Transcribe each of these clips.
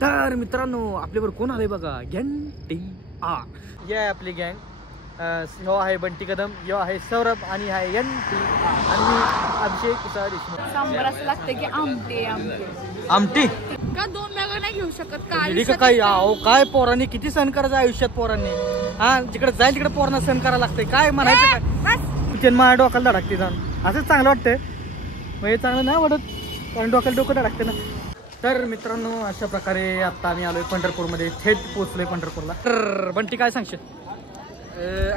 तर मित्रांनो आपल्यावर कोण आले बघा, NTR या आपली गँग. ह्यो आहे बंटी कदम, ह्यो आहे सौरभ आणि हा NTR आणि मी अभिषेक देशमुख. सांबर असं लागतं की आमटे आमटी का दोन बॅगा नाही घेऊ शकत काय अहो काय पोरांनी किती सहन करायचं आयुष्यात पोरांनी. हा जिकडे जाईल तिकडे पोरांना सहन करायला लागतंय. काय म्हणायचं काय माझ्या डोक्याला धडकते जाऊन असंच चांगलं वाटतंय. म्हणजे चांगलं नाही वाटत कारण डोक्याला डोकं धडकते ना. तर मित्रांनो अशा प्रकारे आता आम्ही आलोय पंढरपूरमध्ये, थेट पोहोचलोय पंढरपूरला. तर बंटी काय सांगशील?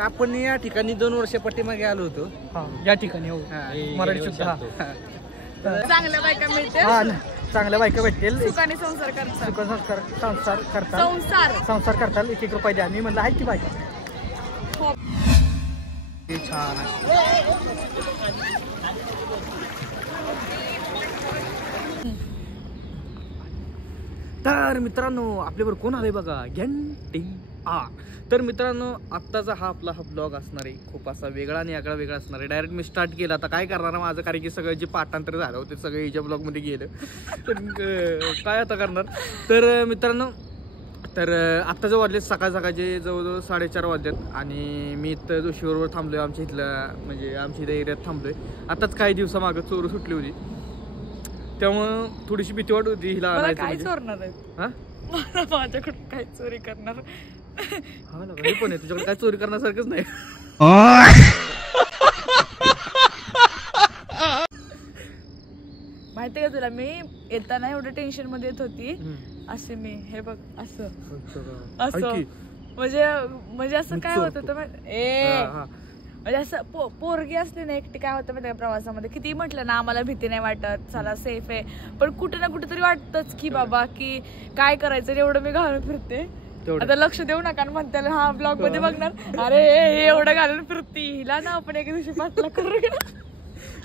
आपण या ठिकाणी 2 वर्ष पाठीमागे आलो होतो. या ठिकाणी हो मराठी सुद्धा चांगल्या बायका मिळते, चांगल्या बायका भेटतील, सुखाने संसार करतात, संसार करताल. 1-1 रुपये द्या. मी म्हणलं आहे की बायका छान. तर मित्रांनो आपल्यावर कोण आले बघा, NTR. तर मित्रांनो आत्ताचा हा ब्लॉग असणार आहे खूप असा वेगळा आणि वेगळा असणार आहे. डायरेक्ट मी स्टार्ट केला. आता काय करणार माझं, कारण की सगळं जे पाठांतर झालं होते सगळं हिच्या ब्लॉगमध्ये गेलं. तर काय आता करणार. तर मित्रांनो तर आत्ता जो वाजले सकाळचे जवळजवळ 4:30 वाजलेत आणि मी इथं जोशीबरोबर थांबलोय. आमच्या इथलं म्हणजे आमच्या इथं एरियात थांबलोय. आताच काही दिवसामागं चोर सुटली होती त्यामुळं थोडीशी भीती वाटत होती हिला. काय चोरणार आहे माझ्याकडून काय चोरी करणार. हा ना मी पण आहे तुझ्याकडे काय चोरी करण्यासारखंच नाही. माहितीये का तुला, मी येताना एवढं टेन्शन मध्ये येत होती. असे मी हे बघ असं म्हणजे असं काय होत होतं म्हणजे असं पोरगी असते ना एकटी, काय होतं माहिती प्रवासामध्ये किती म्हटलं ना आम्हाला भीती नाही वाटत, चला सेफ आहे, पण कुठे ना कुठेतरी वाटतच की बाबा की काय करायचं. एवढं मी घालून फिरते. आता लक्ष देऊ नका म्हणते हा ब्लॉग मध्ये बघणार, अरे एवढं घालून फिरती हिला ना आपण एके दिवशी पाठला करू.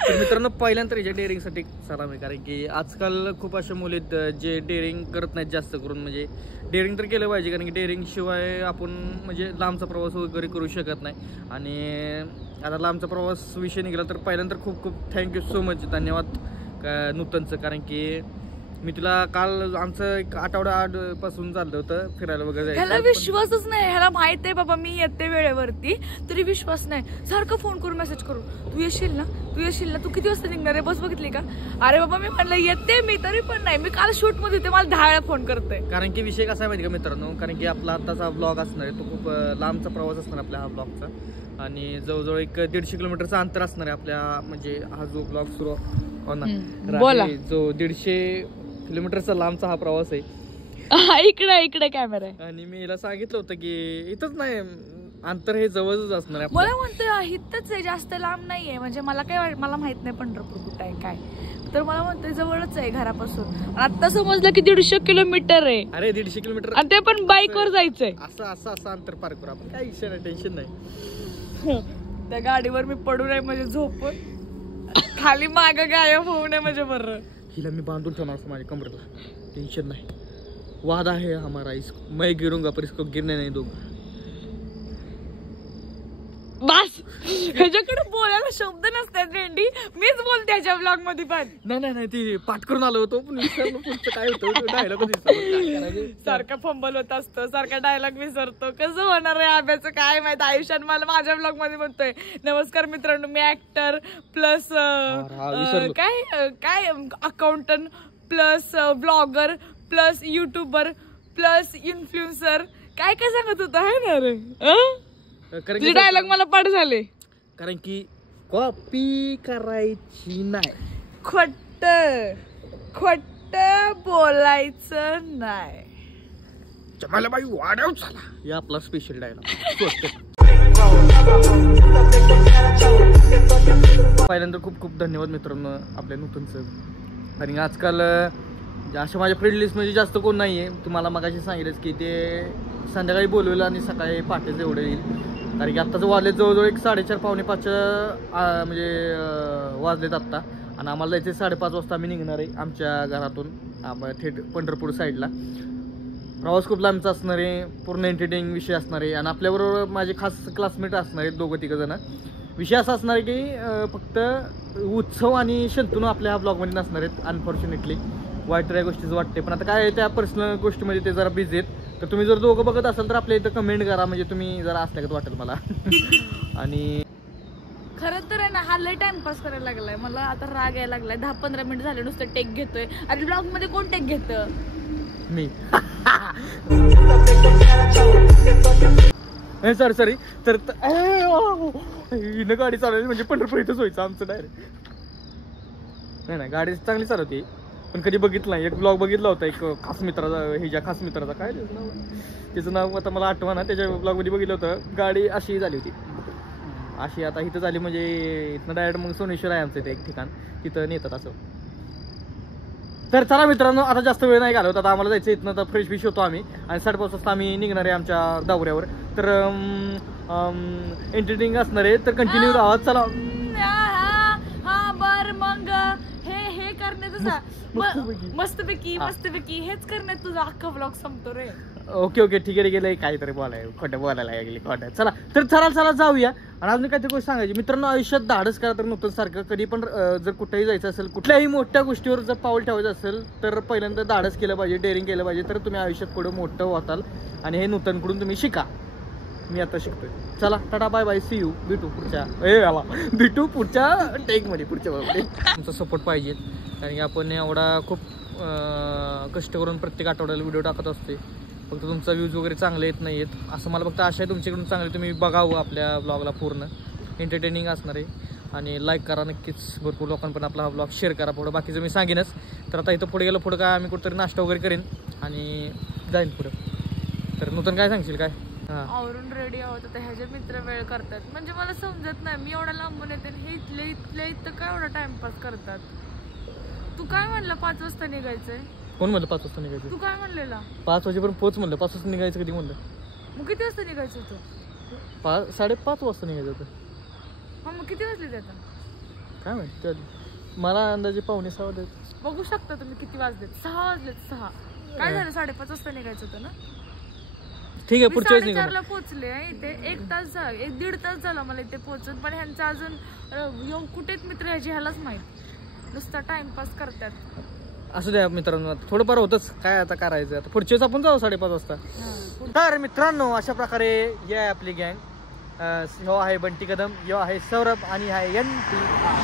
तर मित्रांनो पहिल्यांदा हिच्या डेअरिंगसाठी सलाम आहे, कारण की आजकाल खूप अशा मुली जे डेअरिंग करत नाहीत जास्त करून. म्हणजे डेअरिंग तर केलं पाहिजे, कारण की डेअरिंग शिवाय आपण म्हणजे लांबचा प्रवास वगैरे करू शकत नाही. आणि आता लांबचा प्रवास विषय निघाला तर पहिल्यांदा खूप खूप थँक्यू सो मच, धन्यवाद नूतनचं. कारण की मी तुला काल आमचं 1 आठवड्यापासून चाललं होतं फिरायला वगैरे. ह्याला विश्वासच नाही, ह्याला माहित आहे बाबा मी येते वेळेवरती, तरी विश्वास नाही. सारखं फोन करून मेसेज करून तू येशील ना, तू किती वाजता निघणार आहे, बस बघितली का. अरे बाबा मी म्हणलं येते मी, तरी पण नाही. मी काल शूट मध्ये होते, मला 10 वेळा फोन करते. कारण की विषय कसा आहे माहिती का मित्रांनो, कारण की आपला आत्ताचा ब्लॉग असणार आहे तो खूप लांबचा प्रवास असणार आपल्या हा ब्लॉगचा. आणि जवळजवळ 150 किलोमीटरचं अंतर असणार आहे आपल्या, म्हणजे हा जो ब्लॉग सुरू बोला जो 150 किलोमीटरचा लांबचा हा प्रवास आहे. इकडे कॅमेरा आहे. आणि मी हिला सांगितलं होतं की इथंच नाही, अंतर हे जवळच असणार आहे. मला म्हणतोय इथंच आहे, जास्त लांब नाहीये. म्हणजे मला माहित नाही पंढरपूर कुठं आहे काय, तर मला म्हणतोय जवळच आहे घरापासून. आता समजलं की 150 किलोमीटर आहे. अरे 150 किलोमीटर, आणि ते पण बाईक वर जायचंय. असं अंतर पार करू आपण, काय विषय नाही, टेन्शन नाही. त्या गाडीवर मी पडू नये म्हणजे झोपून खाली माग गायब होऊ नये म्हणजे बरं. हिला मी बांधून ठेवणार असतो माझ्या कमरेला, टेन्शन नाही. वादा है हमारा, मैं गिरूंगा पर इसको गिरने नहीं दूंगा. बस ह्याच्याकडे बोलायला शब्द नसतात रेंडी, मीच बोलते ह्याच्या ब्लॉग मध्ये. पण नाही ती पाठ करून आलो होतो पण विसरलो पुढचं काय होतं डायलॉग. सारखा फंबल होत असतो, सारखा डायलॉग विसरतो. कसं होणार आहे अभ्यास काय माहित आयुष्यात. मला माझ्या ब्लॉग मध्ये म्हणतोय नमस्कार मित्रांनो मी ऍक्टर प्लस काय accountant plus blogger plus YouTuber plus influencer काय सांगत होता आहे ना रे. तुझे डायलॉग मला पाठ झाले. कारण की कॉपी करायची नाही, खोट बोलायचं नाही. जमाला बाई वाढव झाला, हे आपला स्पेशल डायलॉग. पहिल्यांदा खूप खूप धन्यवाद मित्रांनो आपल्या नूतनचं. आणि आजकाल अशा माझ्या फ्रेंड लिस्ट मध्ये जास्त कोण नाहीये. तुम्हाला मगाशी सांगितलंच की ते संध्याकाळी बोलवलं आणि सकाळी पहाटेच एवढं येईल. कारण की आत्ताचं वाजले जवळजवळ 4:30 पावणे 5 म्हणजे वाजलेत आत्ता. आणि आम्हाला जायचे 5:30 वाजता आम्ही निघणार आहे आमच्या घरातून थेट पंढरपूर साईडला. प्रवास खूप लांबचा असणार आहे, पूर्ण एंटरटेनिंग विषय असणार आहे. आणि आपल्याबरोबर माझे खास क्लासमेट असणार आहेत 2-3 जण. विषय असा असणार आहे की फक्त उत्सव आणि शंतनू आपल्या ह्या ब्लॉगमध्ये नसणार आहेत अनफॉर्च्युनेटली. वाईट त्या गोष्टीचं वाटते. पण आता काय आहे, त्या पर्सनल गोष्टीमध्ये ते जरा बिझी आहेत. तर तुम्ही जर दोघं बघत असाल तर आपल्या इथं कमेंट करा, म्हणजे तुम्ही जरा असल्यागत वाटेल मला. आणि खरं तर आहे ना, हा लय टाइमपास करायला लागलाय. मला आता राग यायला लागलाय. 10-15 मिनिट झाले नुसतं टेक घेतोय. अरे ब्लॉग मध्ये कोण टेक घेतं? मी सॉरी तर हिनं गाडी चालवली म्हणजे पंढरपूर इथंच व्हायचं आमचं डायरेक्ट. नाही गाडी चांगली चालवते, पण कधी बघितलं नाही. एक ब्लॉग बघितला होता एक खास मित्राचा, हिच्या खास मित्राचा, काय त्याचं नाव आता मला आठवा ना. त्याच्या ब्लॉगमध्ये बघितलं होतं, गाडी अशी झाली होती अशी. आता इथं झाली म्हणजे इथनं डायरेक्ट मग सोनेश्वर आहे आमचं इथे एक ठिकाण, तिथं नेतात असं. तर चला मित्रांनो, आता जास्त वेळ नाही घालवत. आता आम्हाला जायचं इथनं, तर फ्रेश फिश होतो आम्ही आणि 5:30 वाजता आम्ही निघणार आहे आमच्या दौऱ्यावर. तर एंटरटेनिंग असणार आहे, तर कंटिन्यू राहा. चला हा बर मग हे करण्याचं मस्तपैकी हेच करण्यात तुझा अख्खा ब्लॉग संपतो रे. ओके ठीक आहे काहीतरी खोटं बोलायला लागली खोटं. चला तर चला जाऊया. आणि अजून काहीतरी गोष्ट सांगायची मित्रांनो, आयुष्यात धाडस करा. तर नूतन सारखं कधी पण जर कुठेही जायचं असेल, कुठल्याही मोठ्या गोष्टीवर जर पाऊल ठेवायचं असेल, तर पहिल्यांदा धाडस केलं पाहिजे, डेअरिंग केलं पाहिजे. तर तुम्ही आयुष्यात पुढे मोठं होताल आणि हे नूतनकडून तुम्ही शिका. मी आता शिकतोय. चला tata bye bye, see you. भेटू पुढच्या टेक मध्ये, पुढच्या तुमचा सपोर्ट पाहिजे. कारण की आपण एवढा खूप कष्ट करून प्रत्येक आठवड्याला व्हिडिओ टाकत असते. फक्त तुमचा व्ह्यूज वगैरे चांगले येत नाही आहेत असं मला फक्त आशा आहे तुमच्याकडून. चांगले तुम्ही बघावं आपल्या ब्लॉगला, पूर्ण एंटरटेनिंग असणार आहे. आणि लाईक करा नक्कीच, भरपूर लोकांपर्यंत आपला हा ब्लॉग शेअर करा. पुढं बाकीचं मी सांगेनच. तर आता इथं पुढे गेलं, पुढं काय आम्ही कुठेतरी नाश्ता वगैरे करेन आणि जाईन पुढं. तर नूतन काय सांगशील? काय आवरून रेडी आहोत आता. ह्याचे मित्र वेळ करतात म्हणजे मला समजत नाही. मी एवढा लांबून येते, हे इथल्या इथं काय एवढा टाइमपास करतात. तू काय म्हणलं 5 वाजता निघायचंय? कोण म्हणलं 5 वाजता निघायचं? तू काय म्हणलेला? 5 वाजेपर्यंत पोच म्हणलं. 5 वाजता निघायचं कधी म्हणलं? मग किती वाजता निघायचं होतं? 5:30 वाजता निघायचं होतं. हा मग किती वाजले ते आता? काय माहिती, मला अंदाजे 5:45 वाजले. बघू शकता तुम्ही किती वाजलेत. 6 वाजलेत. 6 काय झालं? 5:30 वाजता निघायचं होतं ना. ठीक आहे, पुढच्या वेळेस निघा. 4:30ला पोहोचले इथे. 1 तास झाला, 1-1.5 तास झाला मला इथे पोहोचून. पण ह्यांचं अजून कुठेच मित्र ह्याची ह्यालाच माहित. नुसता टाइमपास करतात. असू द्या मित्रांनो, थोडंफार होतच, काय आता करायचं. आता पुढच्या वेळेस आपण जाऊ 5:30 वाजता. तर मित्रांनो, अशा प्रकारे ही आहे आपली गँग. ह्यो आहे बंटी कदम, ह्यो आहे सौरभ आणि आहे NT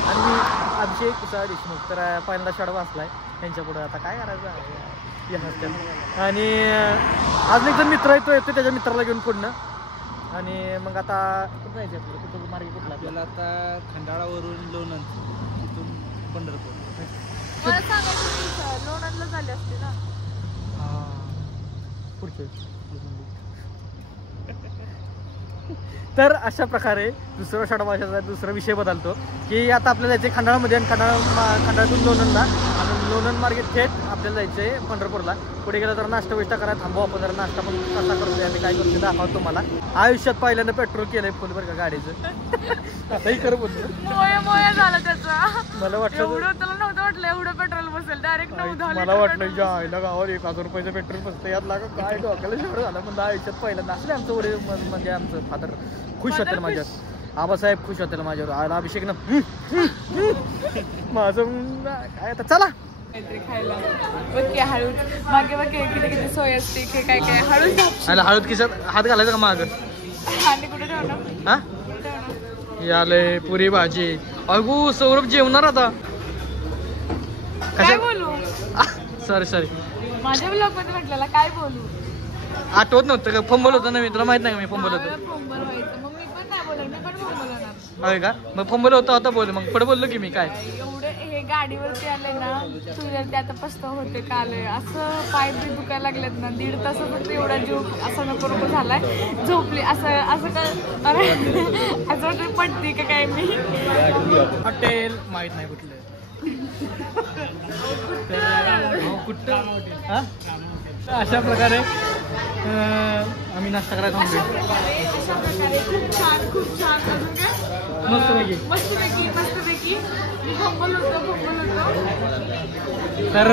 आणि मी अभिषेक देशमुख. तर पहिल्यांदा शाळा वाचलाय त्यांच्या पुढे. आता काय करायचं आहे. आणि अजून एक जण मित्र येतो त्याच्या मित्राला घेऊन पुढनं. आणि मग आता कुठं जायचं आपल्याला? कुठं मार्गे कुठला आपल्याला? आता खंडाळावरून लोणंद, तिथून पंढरपूर. मला सांगायचं लोणंदला झाले असते ना. पुढचे. तर अशा प्रकारे दुसरा शाळा भाषेचा दुसरा विषय बदलतो की आता आपल्याला जायचं खंडाळामध्ये आणि खंडाळातून लोणंदला आणि लोणंद मार्गे थेट आपल्याला जायचं आहे पंढरपूरला. पुढे गेलं तर नाश्ता बिष्टा करा. थांबवा आपण जरा, नाश्ता पण कसा करतोय आम्ही, काय करतो दाखवतो तुम्हाला. आयुष्यात पहिल्यांदा पेट्रोल केलंय फुल बरं का गाडीचं. आताही कर बोलतो मोया झाला त्याचा. मला वाटलं एवढं त्याला नव्हतं वाटलं एवढं पेट्रोल बसेल. डायरेक्ट 9-10 मला वाटलं जायला गावावर 1000 रुपयाचं पेट्रोल बसतं. यात लागा काय डोक्याला शेवढं झालं. पण आयुष्यात पहिल्यांदा असले आमचं वडील म्हणजे आमचं फादर खुश होतील माझ्यावर. आबासाहेब खुश होतील माझ्यावर. आला अभिषेक ना माझं काय. आता चला काहीतरी खायला बघ की हळूद मागे बघ किती सोया स्टिक हे काय काय हळूद. हळद किशात हात घालायचा का माग? आणि कुठे ठेवणार? हा याले पुरी भाजी. अगो सौरभ जेवणार आता. काय बोलू? सॉरी माझ्या ब्लॉग मध्ये म्हटलेला काय बोलू आठवत नव्हतं का? फंबल होतं ना मी, तुला माहित नाही का मी फंबल होतो? फंबल व्हायचं मग मी पण नाही बोलणार. मी पण फंबल होणार. होय का? मग फंबल होता बोल. मग पुढे बोललो की मी काय एवढं हे गाडीवरती आले ना तुझ्या ते आता पस्ताव होते का आले असं. पाय बी दुखायला लागलेत ना. 1.5 तासात एवढा जीव असा नको झालाय. झोपली असं काय. अरे असं वाटतं पडते का काय मी. हॉटेल माहित नाही कुठलं. कुठं अशा प्रकारे आम्ही नाश्ता करायला थांबलो. खूप छान अजून काय मस्तपैकी फंबल होतो. तर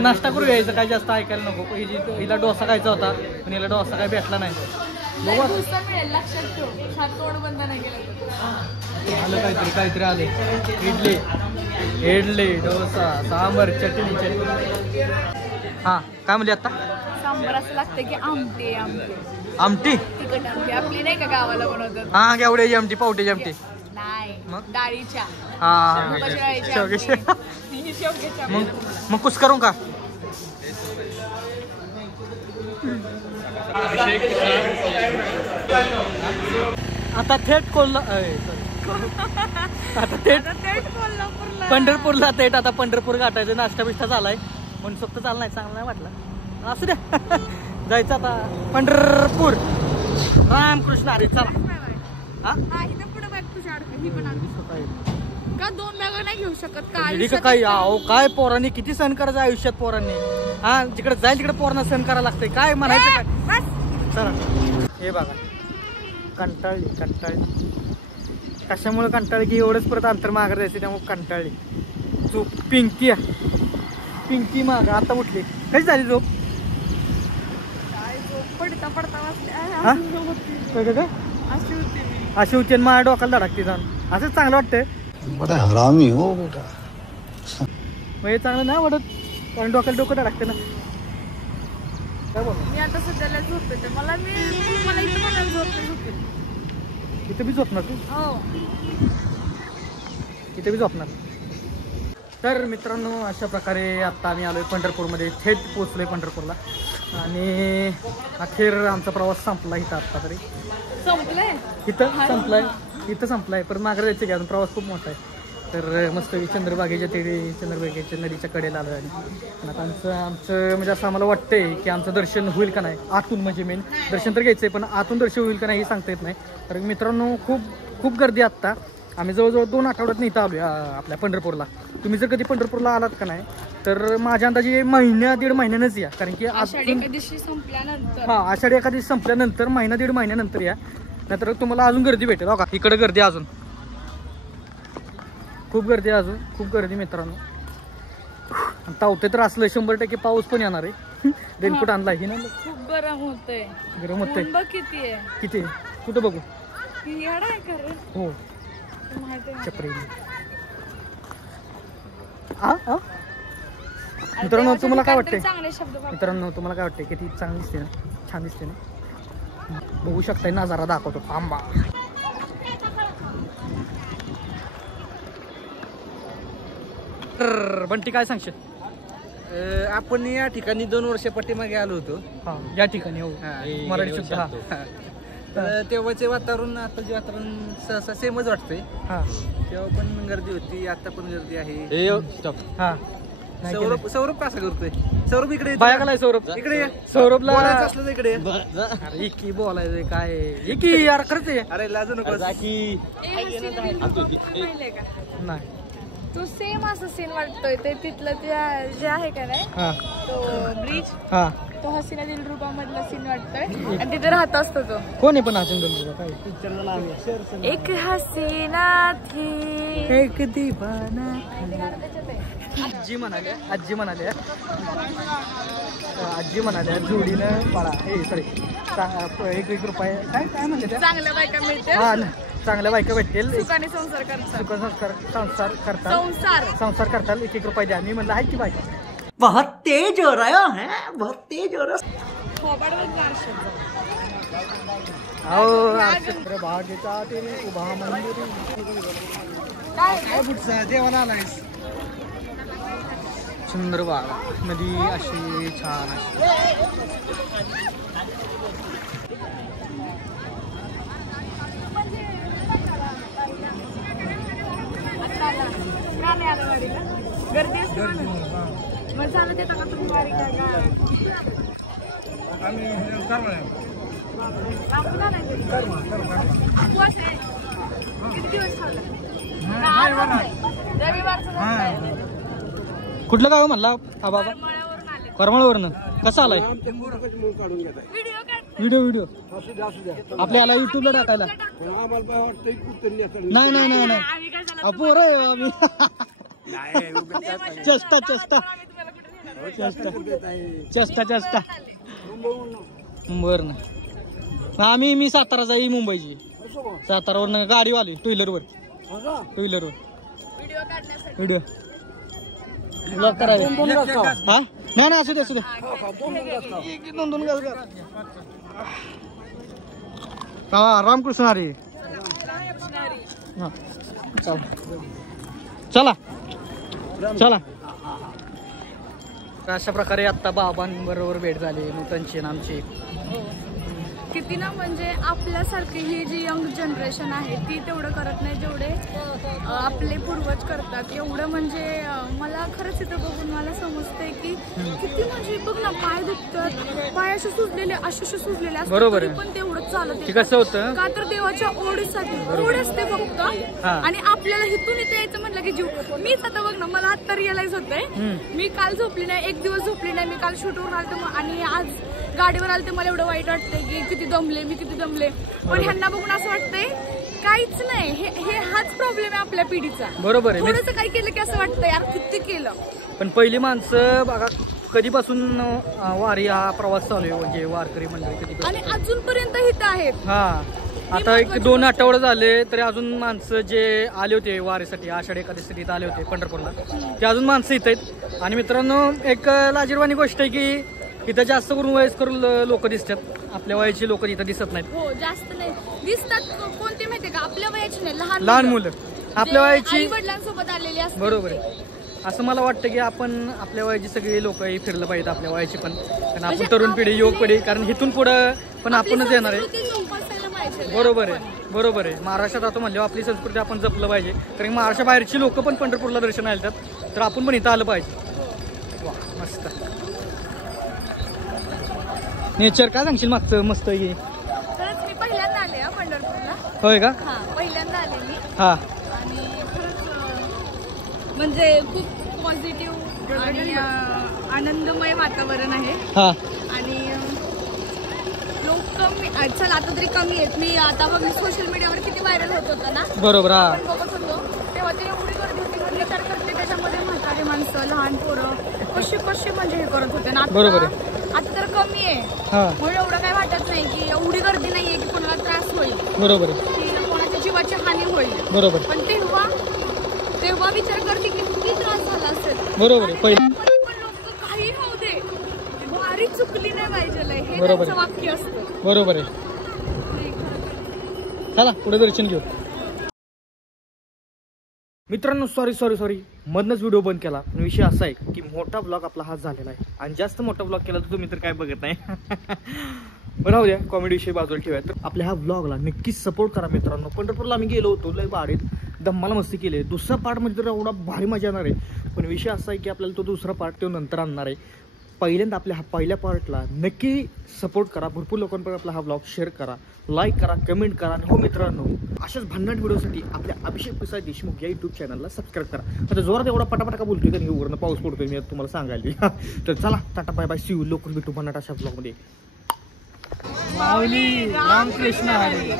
नाश्ता करू यायचं, काय जास्त ऐकायला नको. हिला डोसा खायचा होता पण हिला डोसा काय भेटला नाही. लय दिवसा मिळेल, लक्षात ठेव. तोंड बंद नाही केलं आलं काहीतरी आले. इडली डोसा सांबर चटणी. हा काय म्हणले आता? सांबर असं लागतं की आमटी आमटी तिखट आमटी आपली नाही का गावाला बनवतात. हा केवढ्याची आमटी? पावट्याची आमटी नाही, मग? डाळीच्या. हा शेवग्याच्या. मग कुछ करू का? आता थेट पंढरपूरला थेट आता पंढरपूर गाठायचं. नाश्ता बिष्टा झालाय म्हणून फक्त चालला नाही, चांगला नाही वाटला. असू द्या. जायचं आता पंढरपूर. रामकृष्ण हरी. चला. का 2 बॅगा नाही घेऊ शकत का? काय अहो काय पोरांनी किती सहन करायचं आयुष्यात पोरांनी. हा जिकडे जाईल तिकडे पोरांना सहन करायला लागतंय. काय म्हणायचं काय? चला हे बघा कंटाळली कशामुळे कंटाळली की एवढंच परत अंतर मागे जायचं त्यामुळे कंटाळली. झोप पिंकी माग आता उठली. कशी झाली झोप? पडता अशी होती आणि माझ्या डोक्याला धडकते जाऊन. असंच चांगलं वाटतंय. बड़ा हरामी हो बेटा. हे चांगलं नाही वाटत कारण डोक्याला डोकं धडकते ना. काय बोल मी आता सध्याला झोपते. मला इथं मला झोपते. इथे बी झोपणार तू? हो इथे बी झोपणार. तर मित्रांनो अशा प्रकारे आत्ता आम्ही आलोय पंढरपूरमध्ये. थेट पोचलोय पंढरपूरला आणि अखेर आमचा प्रवास संपला. इथं आत्ता तरी संपलंय. इथं संपलाय पण मागे जायचं की अजून प्रवास खूप मोठा आहे. तर मस्त चंद्रभागेच्या नदीच्या कडेला आलो आणि आता आमचं म्हणजे असं आम्हाला वाटतंय की आमचं दर्शन होईल का नाही आतून. म्हणजे मेन दर्शन तर घ्यायचं आहे पण आतून दर्शन होईल का नाही हे सांगता येत नाही. तर मित्रांनो खूप गर्दी आत्ता. आम्ही जवळजवळ 2 आठवड्यात नाही इथं आलो आपल्या पंढरपूरला. तुम्ही जर कधी पंढरपूरला आलात का नाही तर माझ्या अंदाजे 1-1.5 महिन्यानंच या. कारण की आषाढी एकादशी संपल्यानंतर. हा आषाढी एकादशी संपल्यानंतर 1-1.5 महिन्यानंतर या. नाहीतर तुम्हाला अजून गर्दी भेटेल. हो का इकडे गर्दी अजून खूप गर्दी मित्रांनो. तावते तर असलं 100% पाऊस पण येणार आहे. रेनकोट आणला ही ना. खूप गरम होतंय. किती कुठं बघू? हो चपरी. मित्रांनो तुम्हाला काय वाटतंय? किती चांगली दिसते ना? छान दिसते ना? बघू शकताय नजारा दाखवतो. आंबा बंटी काय सांगशील? आपण या ठिकाणी 2 वर्ष पाठीमागे आलो होतो. हा या ठिकाणी हो मराठी सुद्धा. तर तेव्हाचे वातावरण आताचे वातावरण सहसा सेमच वाटतंय. हा तेव्हा पण गर्दी होती, आता पण गर्दी आहे. हा सौरभ कसा करतोय? सौरभ इकडे बाया काय सौरभ इकडे सौरभला बोलायचं असलं तर इकडे. अरे की बोलायचं काय की यार खरंच आहे. अरे लाजू नको. नाही तो सेम असं सीन वाटतोय. ते तिथलं जे आहे का नाही तो ब्रिज हा तो हसीना दिल रूपा मधला सीन वाटतोय आणि तिथे राहत असतो तो. कोण आहे पण अजून काय एक हसीना थी एक दीवाना. आजी म्हणाल्या जोडीनं पळा. सॉरी 1 रुपये काय म्हणते त्या? चांगल्या बायका मिळते. हा चांगल्या बायका भेटतील. सुखाने संसार करताल 1 रुपये द्या. मी म्हणलं आहे की बायका बहुत तेज हो रहा है. भागेचा उभा मंदिर जेवण आलायस. सुंदर बाग नदी अशी छान अशी. गर्दी असते मग चालत येतं का तुम्ही वारी करायला? किती दिवस कुठलं गाव म्हणला हा बाबा? करमाळवरनं. कसं आलाय? व्हिडिओ आपल्या याला युट्यूबला टाकायला? नाही अपोर आम्ही. चेष्टा मुंबईवरनं. मी साताराचा ही मुंबईची सातारावरनं गाडीवाली टू व्हीलरवर व्हिडिओ ब्लॉग करायला हा नाही असू दे दोन गाल रामकृष्ण हरी हा चला अशा प्रकारे आता बाबांबरोबर भेट झाली नूतनची आमची. किती ना म्हणजे आपल्यासारखी ही जी यंग जनरेशन आहे ती तेवढं करत नाही जेवढे आपले पूर्वज करतात. एवढं म्हणजे मला खरंच इथं बघून मला समजतंय की किती म्हणजे बघ ना पाय दुखतात, पाय असे सुजलेले असतात बरोबर पण तेवढं चालत कसं होतं का तर देवाच्या ओढीसाठी ओढ असते फक्त. आणि आपल्याला इथून इथे यायचं म्हटलं की जीव मीच आता बघ ना मला आता रिअलाइज होतंय मी काल झोपली नाही, एक दिवस झोपली नाही. मी काल शूटवर आलते आणि आज गाडीवर आलते. मला एवढं वाईट वाटतंय की किती दमले पण ह्यांना बघून असं वाटतंय काहीच नाही. हे हाच प्रॉब्लेम आहे आपल्या पिढीचा. बरोबर आहे. थोडंसं काही केलं की असं वाटतं यार किती केलं. पण पहिली माणसं बघा कधीपासून वारी हा प्रवास चालू आहे म्हणजे वारकरी मंडळी कधी आणि अजूनपर्यंत इथं आहेत. आता 1-2 आठवडे झाले तरी अजून माणसं जे आले होते वारीसाठी आषाढी एकादशीत आले होते पंढरपूरला ते अजून माणसं इथं आहेत. आणि मित्रांनो एक लाजिरवाणी गोष्ट आहे की इथं जास्त करून वयस्कर लोक दिसतात, आपल्या वयाची लोक इथं दिसत नाहीत. हो जास्त नाही दिसतात. कोणते माहितीये का आपल्या वयाची नाही लहान मुलं आपल्या वयाची वडिलांसोबत आलेली असतात. बरोबर आहे. असं मला वाटतं की आपण आपल्या वयाची सगळी लोक फिरलं पाहिजेत आपल्या वयाची पण कारण आपण तरुण पिढी युवक पिढी कारण इथून पुढं पण आपणच येणार आहे. बरोबर आहे. महाराष्ट्रात आता म्हणल्यावर आपली संस्कृती आपण जपलं पाहिजे कारण महाराष्ट्रा बाहेरची लोक पण पंढरपूरला दर्शन येतात तर आपण पण इथं आलं पाहिजे. वा मस्त नेचर काय सांगशील मागचं मस्त आहे. खरंच मी पहिल्यांदा आले पंढरपूरला. होय का? पहिल्यांदा आले मी. आणि खरंच म्हणजे खूप पॉझिटिव्ह आणि आनंदमय वातावरण आहे. आणि लोक कमी चला आता तरी कमी आहेत. मी आता बघ सोशल मीडियावर किती व्हायरल होत होता ना. बरोबर. आपण बघत होतो तेव्हा ते एवढी गर्दी होती. विचार करते त्याच्यामध्ये म्हातारी माणसं लहान पोरं कशी म्हणजे हे करत होते ना. बरोबर आता तर कमी आहे म्हणून एवढं काही वाटत नाही की एवढी गर्दी नाहीये की कोणाला त्रास होईल. बरोबर की कोणाच्या जीवाची हानी होईल. बरोबर. पण तेव्हा विचार करते की किती त्रास झाला असेल. बरोबर आहे. पण लोक काही होऊ दे वारी चुकली नाही पाहिजे हे त्यांचं वाक्य असतं. बरोबर आहे. चला पुढे दर्शन घेऊ. मित्रांनो सॉरी मधनच व्हिडिओ बंद केला. पण विषय असा आहे की मोठा ब्लॉग आपला हाच झालेला आहे आणि जास्त मोठा ब्लॉग केला तर तुम्ही तर काय बघत नाही. राहू द्या कॉमेडी विषय बाजूला ठेवूया. तर आपल्या ह्या ब्लॉगला नक्कीच सपोर्ट करा मित्रांनो. पंढरपूरला आम्ही गेलो होतो लय भारीत धम्माला मस्ती केली. दुसरा पार्ट मध्ये तर एवढा भारी मजा येणार आहे. पण विषय असा आहे की आपल्याला तो दुसरा पार्ट तो नंतर आणणार आहे. पहिल्यांदा आपल्या हा पहिल्या पार्टला नक्की सपोर्ट करा. भरपूर लोकांपर्यंत आपला हा ब्लॉग शेअर करा, लाईक करा, कमेंट करा. आणि हो मित्रांनो अशाच भन्नाट व्हिडिओसाठी आपल्या अभिषेक प्रसाद देशमुख या युट्यूब चॅनलला सबस्क्राईब करा. आता जोरात एवढा पटापटा का बोलतोय कारण वरनं पाऊस पडतोय मी तुम्हाला सांगायला. तर चला tata bye bye see you. लवकर भेटू भन्नाट अशा ब्लॉगमध्ये. माऊली रामकृष्ण हरी.